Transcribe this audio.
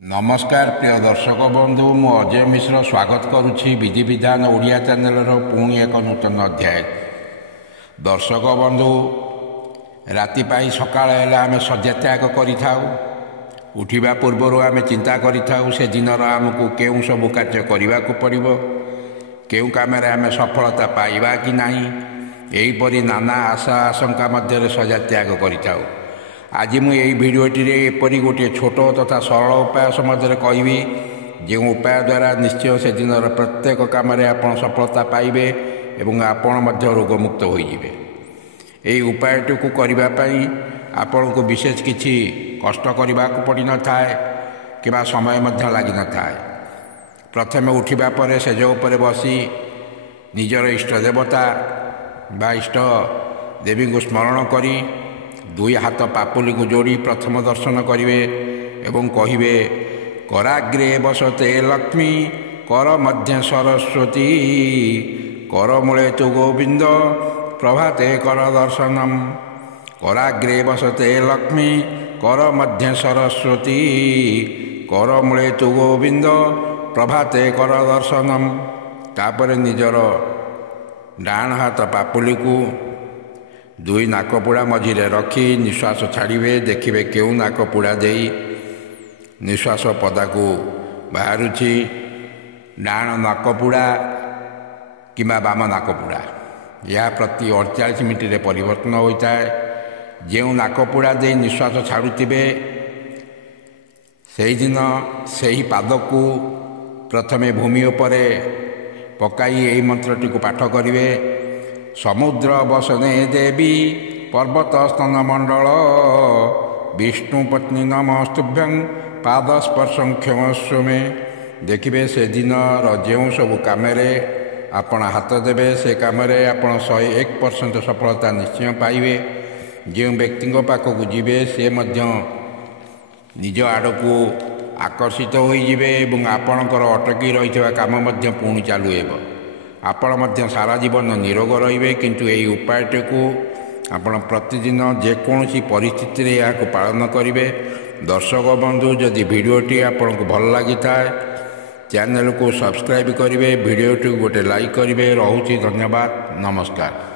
नमस्कार प्रिय दर्शक बंधु मु अजय मिश्र स्वागत करुच्ची विधि विधान ओडिया चैनल पुणी एक नूतन अध्याय। दर्शक बंधु राति पाई सकाळ हेले आमे शय्या त्याग करिथाउ। उठिबा पूर्वरु आमे चिंता करिथाउ से दिनर आमको केउ सब कार्य करने को पड़िबो, केउ कामरे आमे सफलता पाइबा कि नाही, एहीपरि नाना आशा आशंका मध्य शय्या त्याग करिथाउ। आज मुझे भिडटी एपरी गोटे छोट तथा सरल उपाय सम्बन्ध में कहबी जो उपाय द्वारा निश्चय से दिन प्रत्येक काम आप सफलता पाइबे एवं आपण रोगमुक्त होइजिबे। यही उपायटी को करने आपण को विशेष किसी कष्ट करने को पड़ न थाए कि समय लगी न थाए। प्रथम उठिबा परे सेज उपर बसी निजर इष्ट देवता बा इष्ट देवी को स्मरण करी दुई हाथ पापुली को जोड़ी प्रथम दर्शन करेंगे एवं कहे कराग्रे बसते लक्ष्मी कर मध्य सरस्वती कर मूले तु गोविंद प्रभाते कर दर्शनम। कराग्रे बसते लक्ष्मी कर मध्य सरस्वती कर मूले तु गोविंद प्रभाते कर दर्शनम। तापर निजर डाण हाथ पापुली को दुई नाकपुड़ा मझिरे रखी निश्वास छाड़े, देखिए केउ नाकपुड़ा दे निश्वास पदा को बाहरुची, डाण नाकपुड़ा कि बाम नाकपुड़ा यह प्रति 48 मिनट परिवर्तन होता है। जो नाकपुड़ा दे निश्वास छाड़ुवे से दिन से ही पाद को प्रथमे भूमि उपरे पकाई यही मंत्रटी को पाठ करेंगे। समुद्र बसने देवी पर्वत स्तन मंडल विष्णु पत्नी नमस्तुभ्यं पादस्पर्शं क्षमस्व में। देखिए से दिन जो सब कम आपण हाथ देवे से कम आपण 101% सफलता निश्चय पाइबे। जो व्यक्ति पाखक जीवे से निज आड़ को आकर्षित होइजिबे एवं आपणकर अटकी रही काम पुणी चालू हेब। आपण सारा जीवन निरोग रे, किंतु यही उपायटी को आपण प्रतिदिन जेकोसी परिस्थिति या पालन करेंगे। दर्शक बंधु जदि भिडटी आपन को भल लगी था चैनल को सब्सक्राइब करेंगे, भिडटी गोटे लाइक करेंगे। रोचे धन्यवाद, नमस्कार।